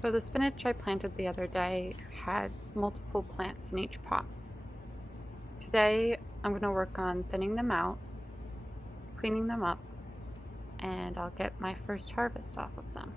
So the spinach I planted the other day had multiple plants in each pot. Today I'm going to work on thinning them out, cleaning them up, and I'll get my first harvest off of them.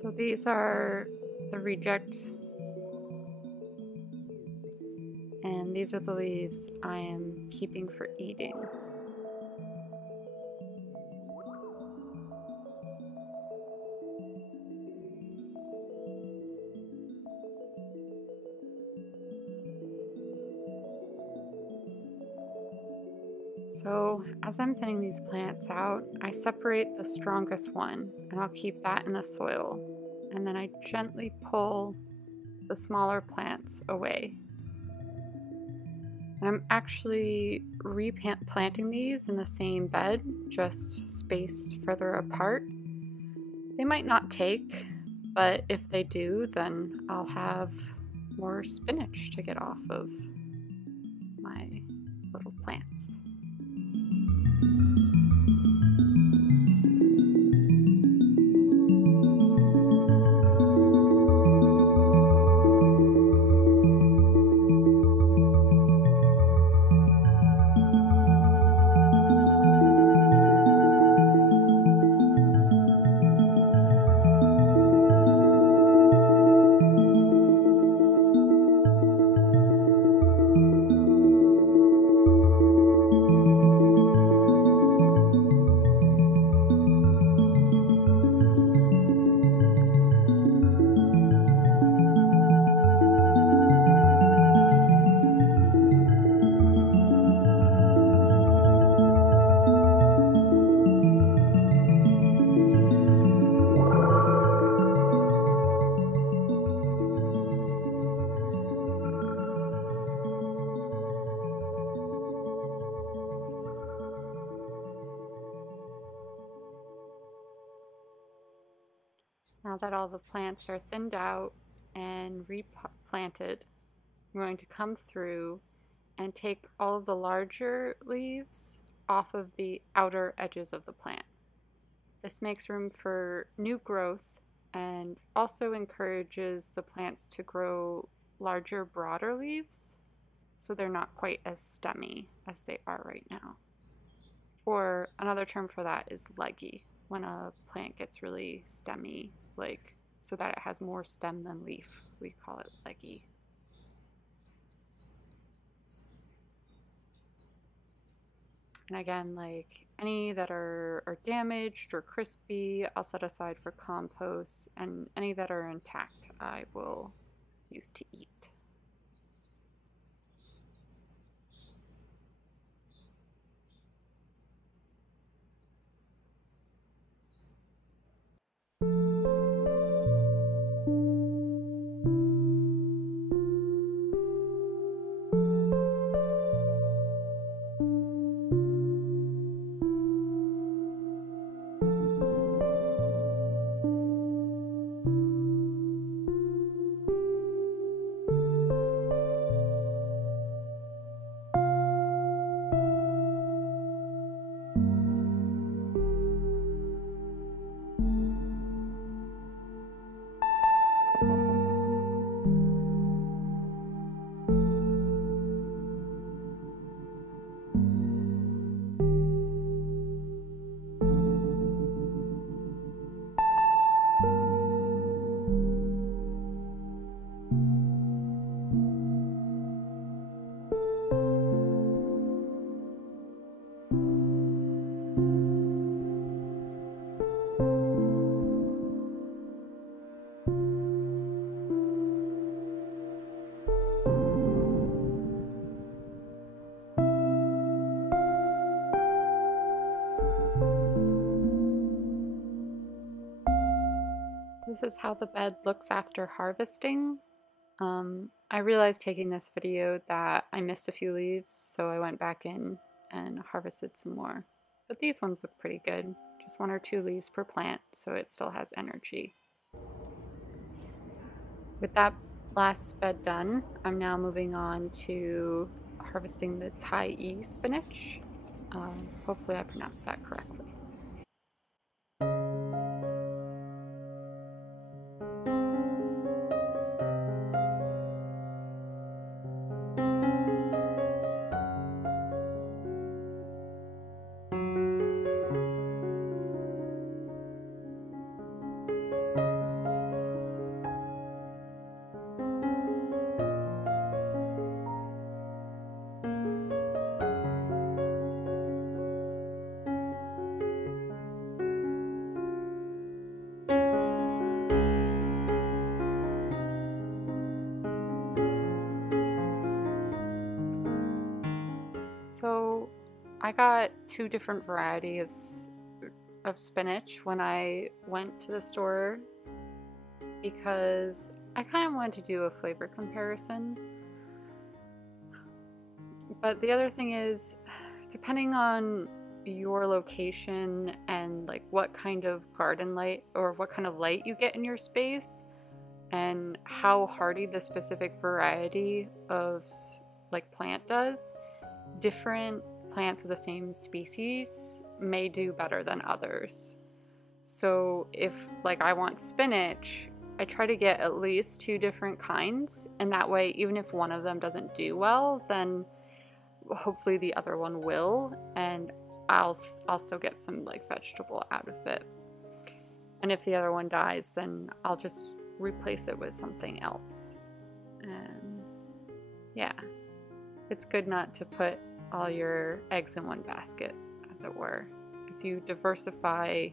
So these are the reject, and these are the leaves I am keeping for eating. So as I'm thinning these plants out, I separate the strongest one and I'll keep that in the soil. And then I gently pull the smaller plants away. And I'm actually replanting these in the same bed, just spaced further apart. They might not take, but if they do, then I'll have more spinach to get off of my little plants. Now that all the plants are thinned out and replanted, I'm going to come through and take all of the larger leaves off of the outer edges of the plant. This makes room for new growth and also encourages the plants to grow larger, broader leaves so they're not quite as stemmy as they are right now. Or another term for that is leggy, when a plant gets really stemmy, like so that it has more stem than leaf. We call it leggy. And again, like any that are damaged or crispy, I'll set aside for compost, and any that are intact, I will use to eat. This is how the bed looks after harvesting. I realized taking this video that I missed a few leaves, so I went back in and harvested some more. But these ones look pretty good. Just 1 or 2 leaves per plant, so it still has energy. With that last bed done, I'm now moving on to harvesting the Thai spinach. Hopefully I pronounced that correctly. So I got 2 different varieties of spinach when I went to the store because I kind of wanted to do a flavor comparison. But the other thing is, depending on your location and like what kind of garden light or what kind of light you get in your space and how hardy the specific variety of like plant does, different plants of the same species may do better than others. So if like I want spinach, I try to get at least 2 different kinds, and that way even if one of them doesn't do well, then hopefully the other one will, and I'll still get some like vegetable out of it. And if the other one dies, then I'll just replace it with something else. And yeah, it's good not to put all your eggs in one basket, as it were. If you diversify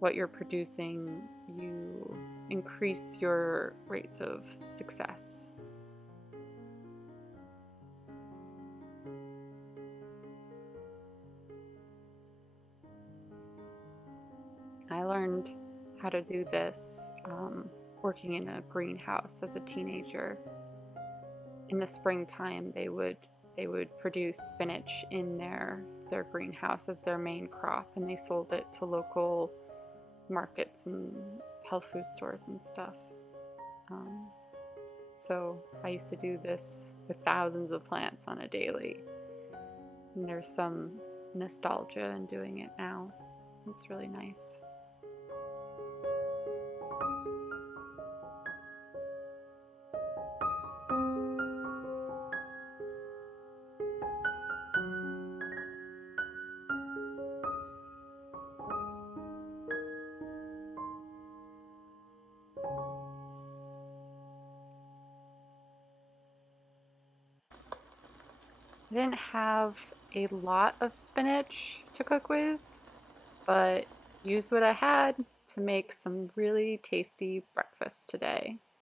what you're producing, you increase your rates of success. I learned how to do this working in a greenhouse as a teenager. In the springtime, they would produce spinach in their greenhouse as their main crop, and they sold it to local markets and health food stores and stuff. So I used to do this with thousands of plants on a daily, and there's some nostalgia in doing it now. It's really nice. I didn't have a lot of spinach to cook with, but used what I had to make some really tasty breakfast today.